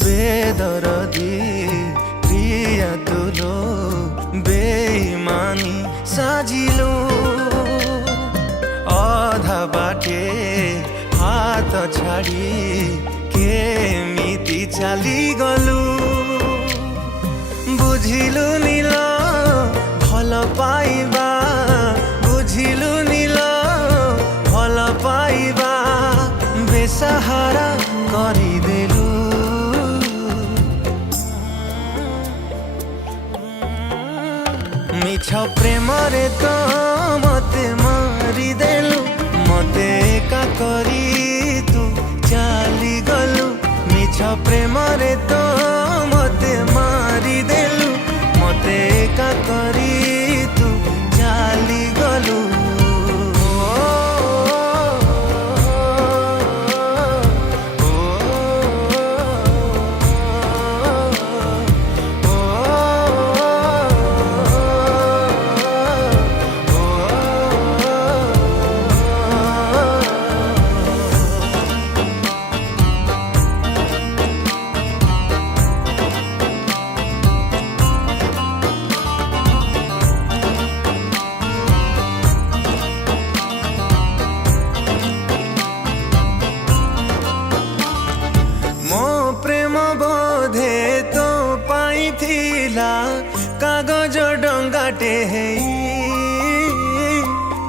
बेदरदी प्रिया तुलो बेईमानी साजिलो अधा बाटे हाथ छाड़ी केमिति चली गलु बुझिलु नील भल पाइबा बुझिलु नील भल पाइबा बेसहारा करिदेलु मिछ प्रेम रे तो मते मारी देलु मते एका करी तू चली गलु मिछ प्रेम रे तो मते मारी देलु मते एका करी तू चली गलु कागज डंगाटे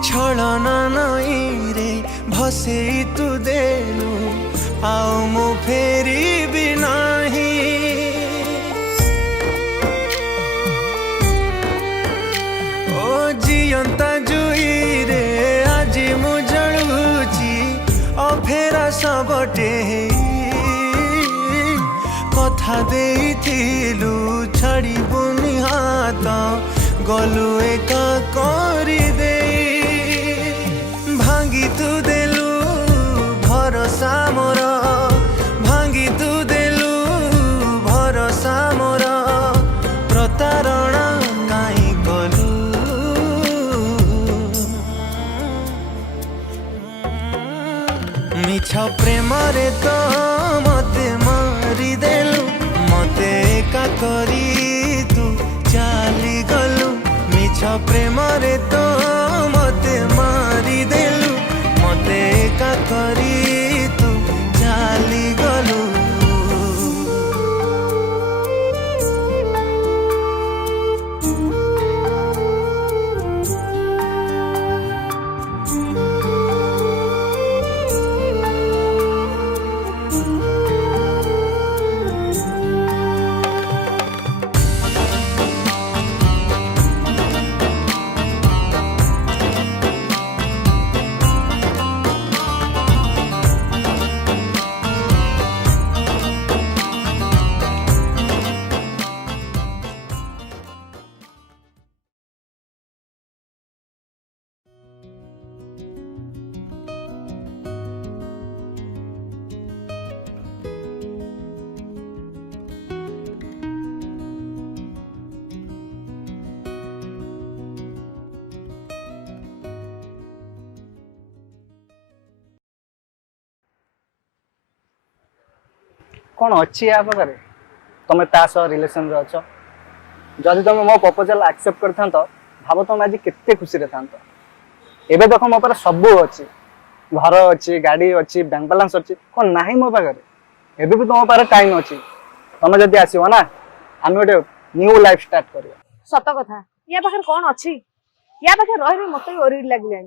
छलना नई रे भसे तू देलु आओ मु फेरी भी नाही ओ जियंता जुई रे आज मु जलुची अफेरा सबटे कथा देइथिलु छाड़बुनि हाथ गलु एका करी दे भांगी तू देलु भरोसा मोर भांगी तू देलु भरोसा मोर प्रतारणा काई कलु मिछ प्रेम रे तो मते मारी देलु मते एका करी तू चली गलु मिछ प्रेम रे तो मते मारी देलु मते एका करी तू चली गलु कौन अच्छी या पाखे तुम ता रिलेशन अच्छ जदि तुम मो प्रपोजल एक्सेप्ट कर भाव तुम आज केते खुशी रे था एबे देख मो पारे सब अच्छी घर अच्छी गाड़ी अच्छी बैंक बालांस अच्छी कौन ना मो पाखे एबे भी तुम पारे टाइम अच्छी तुम जदि आसो ना आम गोटे न्यू लाइफ स्टार्ट कर सत कथा या पाखे कौन अच्छी या पाखे रही मत ओरिड लगे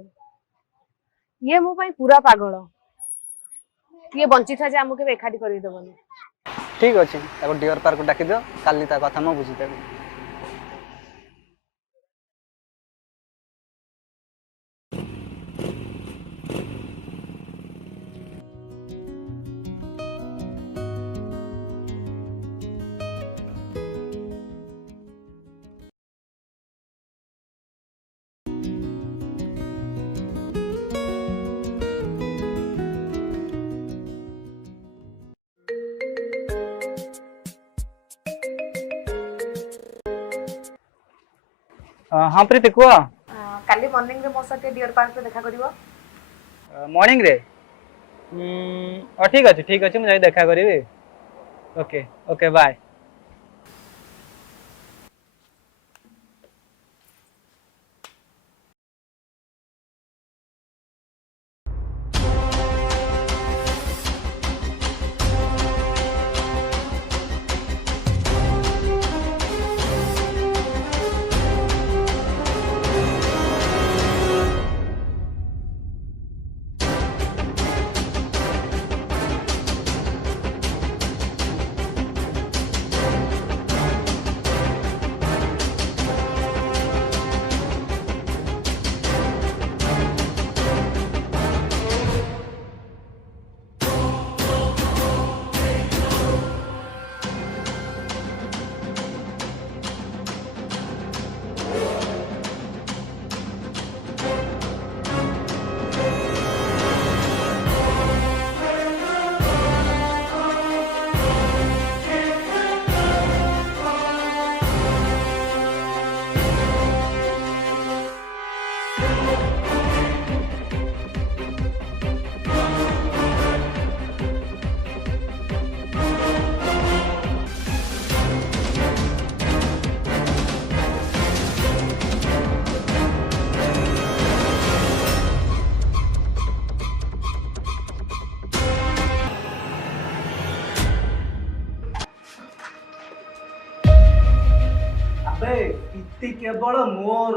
ये मो पूरा पागल ये बंची था जे आमको एकाठी कर देबनी ठीक अच्छे डियर पार्क डाकी दियो काली ता कथा मो बुझीदेबी हाँ प्रीति कुह काली मॉर्निंग रे मो साथे डियर पार्क रे देखा करिवो। मॉर्निंग रे ठीक अच्छे मुझे देखा करी। Okay okay bye. इति केवल मोर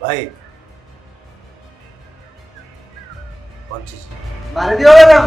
भाई पंची मार दियो मैडम।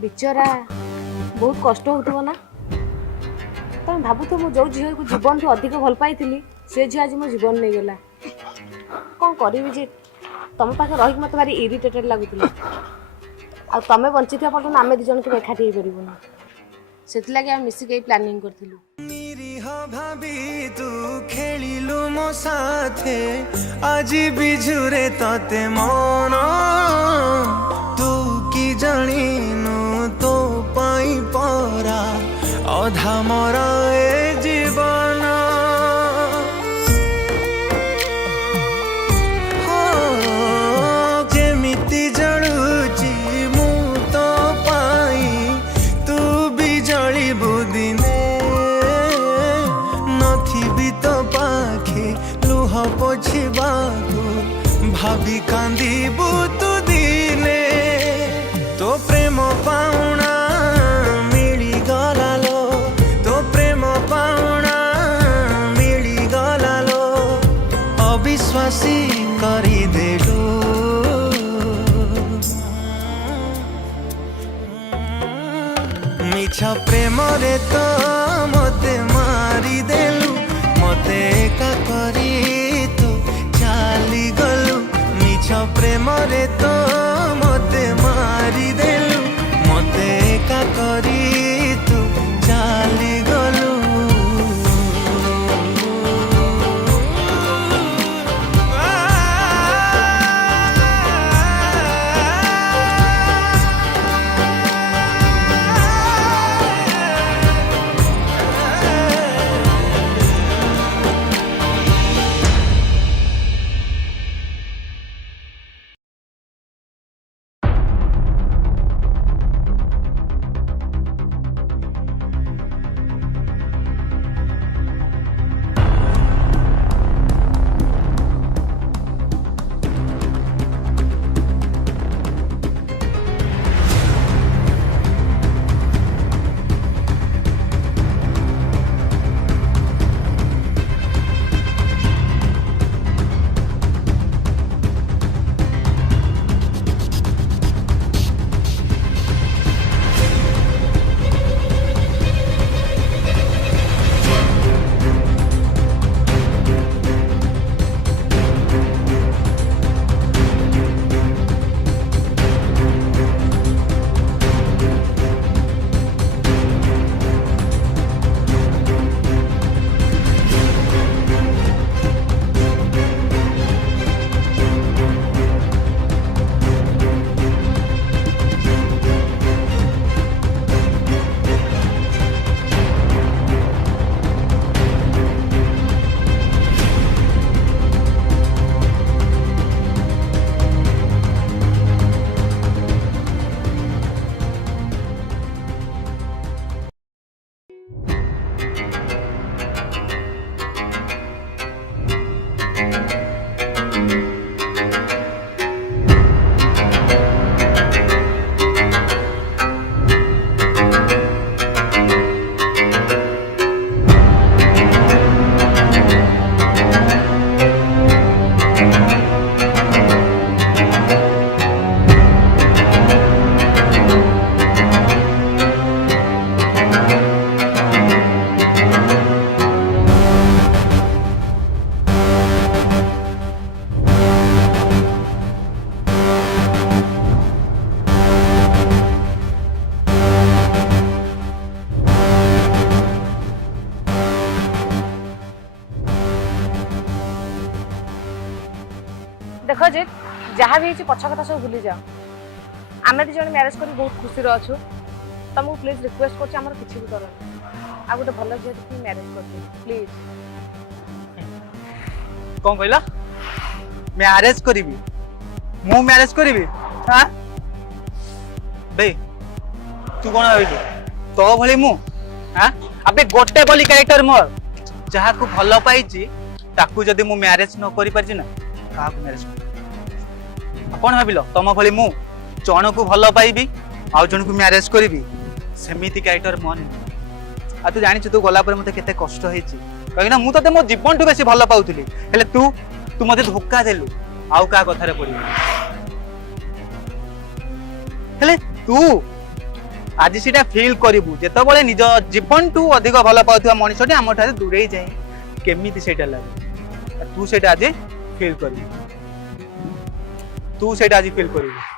बिचरा बहुत कष्ट होतबो ना। तम भाबु तो मो जो झियो को जीवन तो अधिक भल पाइथिली से झियो आज मो जीवन नै गेला। कोन करिवि जे तम पाखे रही मत भारी इरिटेटेड लागुतिला। आ तमे बंचिथिया पटन आमे दिजन के एखाठी हे परिबो सेति लागि हम मिसी के प्लानिंग करथिलु। निरीह भाबी तू खेलिलु मो साथे आज बिझुरे तते मन तू की जानिनु तो पाई परा अधा मरा ए जीवन। हाँ पोछिबाकू भाभी कांदीबू तू दिने तो प्रेम पाउना मिली गला लो तो प्रेम पाउना मिली गला लो अविश्वासी करी देलू मिछ प्रेम रे तो मते मारी देलु मते एका करी तू चाली गलु मिछ प्रेम रे तो मते मारी देलु मते एका करी तू चाली गलु देख जे जहाँ भी पछ कथा सब भूली जाओ आम दी जन मैरेज कर बहुत खुशी अच्छु तुमको प्लीज रिक्वेस्ट कर किसी भी कर आ गोटे भल झील देखिए मैरेज कर प्लीज कौन कहला मैरेज करी मु मैरेज करी हाँ बे तू कौन भाई तो भली मु हाँ अबे गोटे बोली कैरेक्टर मोर जहाँ को भल पाई ताकू जदि मु मैरेज न करि पारछि ना का मैरेज कौन भाविल तुम भली मु जन को भल पाइबी आउ जन को मैरेज करी सेमिति कैरेक्टर मन आ तू जानी तू गला मत केते कष्ट होइछि कहीं मु तो मो जीवन ठू बेसी भल पाउथली हेले तू मते धोखा देलु आउ का कथारे पड़ी हेले तू आज सीटा फील करिवु जेतबळे निज जीवन ठू अधिक भल पाउथवा मनुष्यटी आम ठारे दूरे जाए केमिति सेटा लागे तू सेटा आज फील करिवु तू सेटा आज फील करिवु